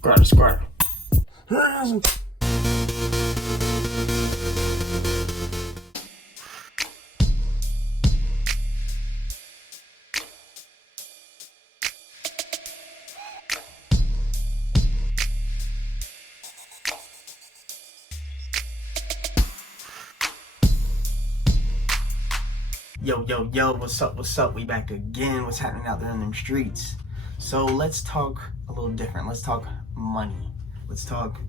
Squat. Yo, what's up? We back again. What's happening out there in them streets? So let's talk a little different. Let's talk money. Let's talk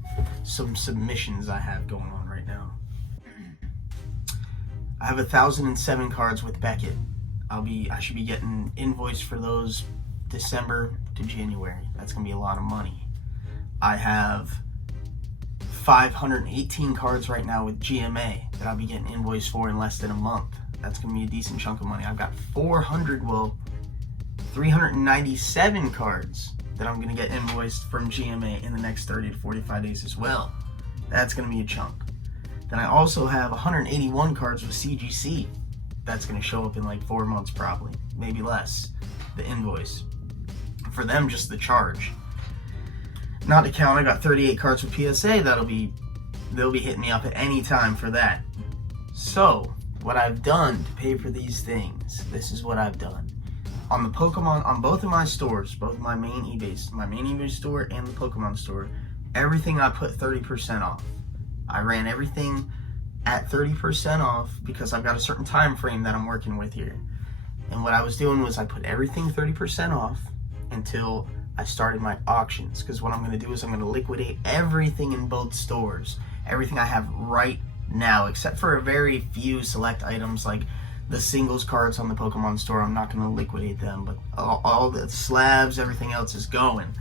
some submissions I have going on right now. I have 1,007 cards with Beckett. I should be getting invoiced for those December to January. That's gonna be a lot of money. I have 518 cards right now with GMA that I'll be getting invoiced for in less than a month. That's gonna be a decent chunk of money. I've got 397 cards that I'm gonna get invoiced from GMA in the next 30 to 45 days as well. That's gonna be a chunk. Then I also have 181 cards with CGC. That's gonna show up in like 4 months probably, maybe less, the invoice. For them, just the charge. Not to count, I got 38 cards with PSA they'll be hitting me up at any time for that. So, what I've done to pay for these things, this is what I've done. On the Pokemon, on both of my stores, both my main eBay store and the Pokemon store, everything I put 30% off. I ran everything at 30% off because I've got a certain time frame that I'm working with here. And what I was doing was I put everything 30% off until I started my auctions. Because what I'm going to do is I'm going to liquidate everything in both stores. Everything I have right now, except for a very few select items like the singles cards on the Pokemon store. I'm not going to liquidate them, but all the slabs, everything else is going.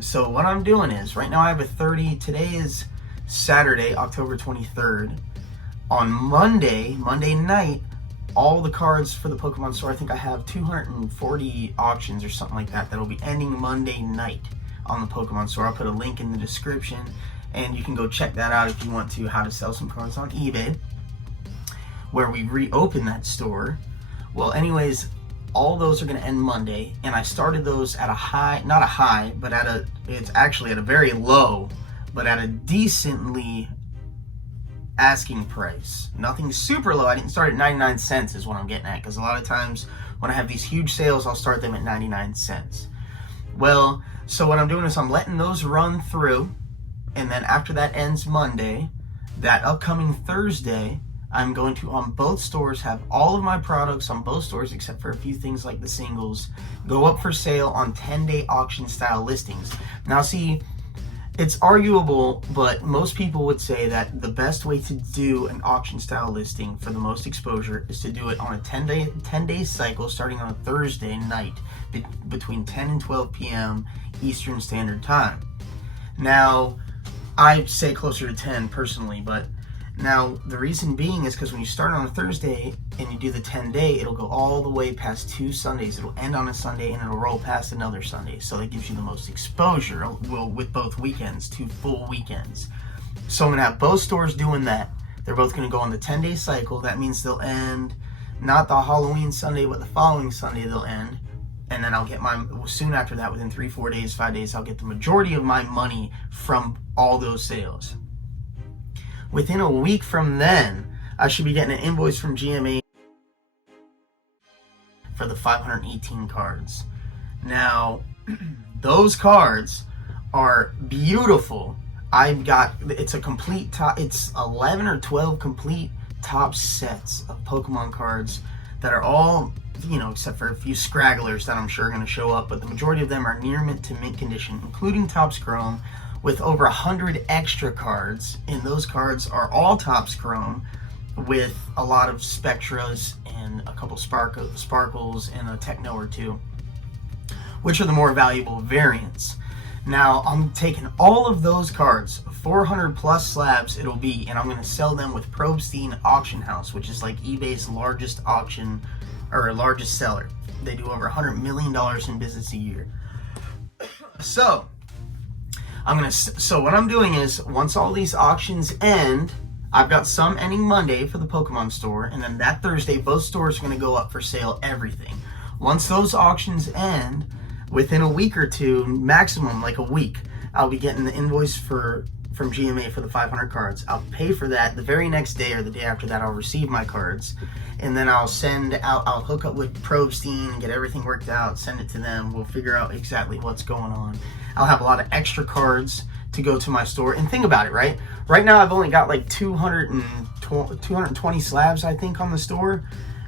So what I'm doing is, right now I have today is Saturday, October 23rd. On Monday night, all the cards for the Pokemon store, I think I have 240 auctions or something like that that'll be ending Monday night on the Pokemon store. I'll put a link in the description, and you can go check that out if you want to, how to sell some cards on eBay, where we reopen that store. Well, anyways, all those are going to end Monday, and I started those at a high, not a high, but it's actually at a very low, but at a decently asking price. Nothing super low. I didn't start at 99 cents is what I'm getting at, because a lot of times when I have these huge sales, I'll start them at 99 cents. Well, so what I'm doing is I'm letting those run through, and then after that ends Monday, that upcoming Thursday, I'm going to, on both stores, have all of my products on both stores, except for a few things like the singles, go up for sale on 10-day auction style listings. Now see, it's arguable, but most people would say that the best way to do an auction style listing for the most exposure is to do it on a 10-day cycle starting on a Thursday night between 10 and 12 p.m. Eastern Standard Time. Now, I say closer to 10 personally, but now the reason being is because when you start on a Thursday and you do the 10-day, it'll go all the way past 2 Sundays. It'll end on a Sunday and it'll roll past another Sunday. So that gives you the most exposure, well, with both weekends, 2 full weekends. So I'm going to have both stores doing that. They're both going to go on the 10-day cycle. That means they'll end not the Halloween Sunday, but the following Sunday they'll end. And then I'll get soon after that, within 3, 4 days, 5 days, I'll get the majority of my money from all those sales. Within a week from then, I should be getting an invoice from GMA for the 518 cards. Now, those cards are beautiful. It's a complete top, it's 11 or 12 complete top sets of Pokemon cards that are all, except for a few scragglers that I'm sure are going to show up, but the majority of them are near mint to mint condition, including Topps Chrome, with over 100 extra cards, and those cards are all Topps Chrome with a lot of Spectras and a couple Sparkles and a Techno or two, which are the more valuable variants. Now, I'm taking all of those cards, 400 plus slabs it'll be, and I'm going to sell them with Probstein Auction House, which is like eBay's largest auction, or largest seller. They do over $100 million in business a year. So what I'm doing is, once all these auctions end, I've got some ending Monday for the Pokemon store, and then that Thursday, both stores are going to go up for sale, everything. Once those auctions end, within a week or two, maximum like a week, I'll be getting the invoice from GMA for the 500 cards. I'll pay for that. The very next day or the day after that, I'll receive my cards, and then I'll hook up with Probstein and get everything worked out, send it to them. We'll figure out exactly what's going on. I'll have a lot of extra cards to go to my store. And think about it, right? Right now I've only got like 220 slabs, I think, on the store,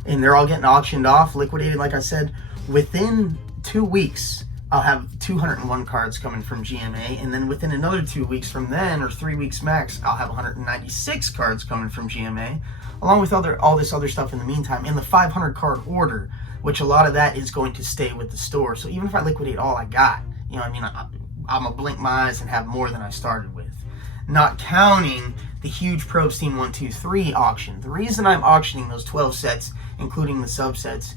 and they're all getting auctioned off, liquidated, like I said. Within 2 weeks, I'll have 201 cards coming from GMA, and then within another 2 weeks from then, or 3 weeks max, I'll have 196 cards coming from GMA, along with all this other stuff in the meantime, and the 500 card order, which a lot of that is going to stay with the store. So even if I liquidate all I got, you know what I mean, I'm gonna blink my eyes and have more than I started with. Not counting the huge Probstein 1, 2, 3 auction. The reason I'm auctioning those 12 sets, including the subsets,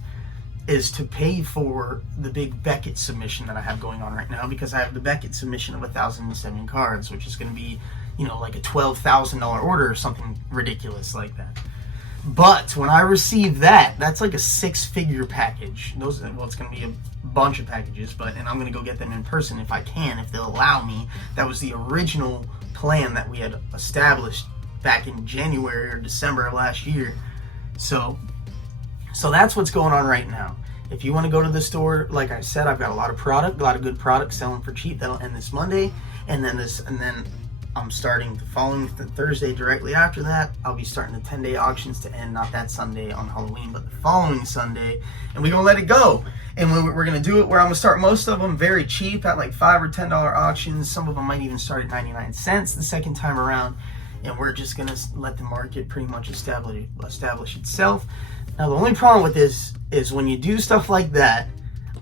is to pay for the big Beckett submission that I have going on right now, because I have the Beckett submission of 1,007 cards, which is going to be, you know, like a $12,000 order or something ridiculous like that. But when I receive that, that's like a 6-figure package. Well, it's going to be a bunch of packages, and I'm going to go get them in person if I can, if they'll allow me. That was the original plan that we had established back in January or December of last year. So that's what's going on right now. If you want to go to the store, like I said, I've got a lot of good product selling for cheap. That'll end this Monday, and then I'm starting the following Thursday directly after that. I'll be starting the 10-day auctions to end not that Sunday on Halloween, but the following Sunday, and we're gonna let it go. And we're gonna do it where I'm gonna start most of them very cheap at like $5 or $10 auctions. Some of them might even start at 99 cents the second time around, and we're just gonna let the market pretty much establish itself. Now, the only problem with this is when you do stuff like that,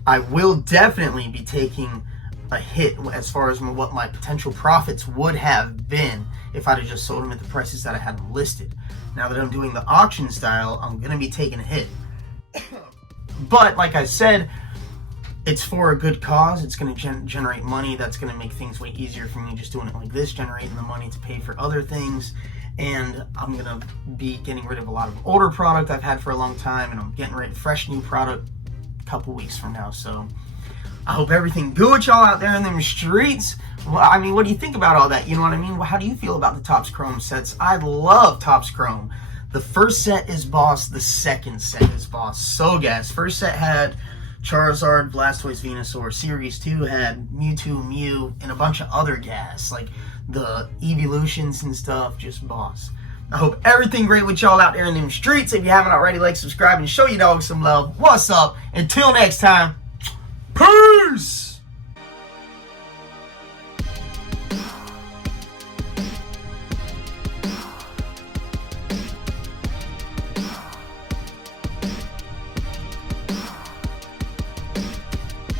I will definitely be taking a hit as far as what my potential profits would have been if I'd have just sold them at the prices that I had them listed. Now that I'm doing the auction style, I'm going to be taking a hit. But, like I said, it's for a good cause. It's going to generate money. That's going to make things way easier for me just doing it like this, generating the money to pay for other things. And I'm going to be getting rid of a lot of older product I've had for a long time, and I'm getting rid of fresh new product a couple weeks from now. So I hope everything good with y'all out there in them streets. Well, I mean, what do you think about all that? You know what I mean? Well, how do you feel about the Topps Chrome sets? I love Topps Chrome. The first set is boss. The second set is boss. So gas. First set had Charizard, Blastoise, Venusaur. Series 2 had Mewtwo, Mew, and a bunch of other gas, like the evolutions and stuff. Just boss. I hope everything great with y'all out there in them streets. If you haven't already, like, subscribe, and show your dog some love. What's up? Until next time, peace!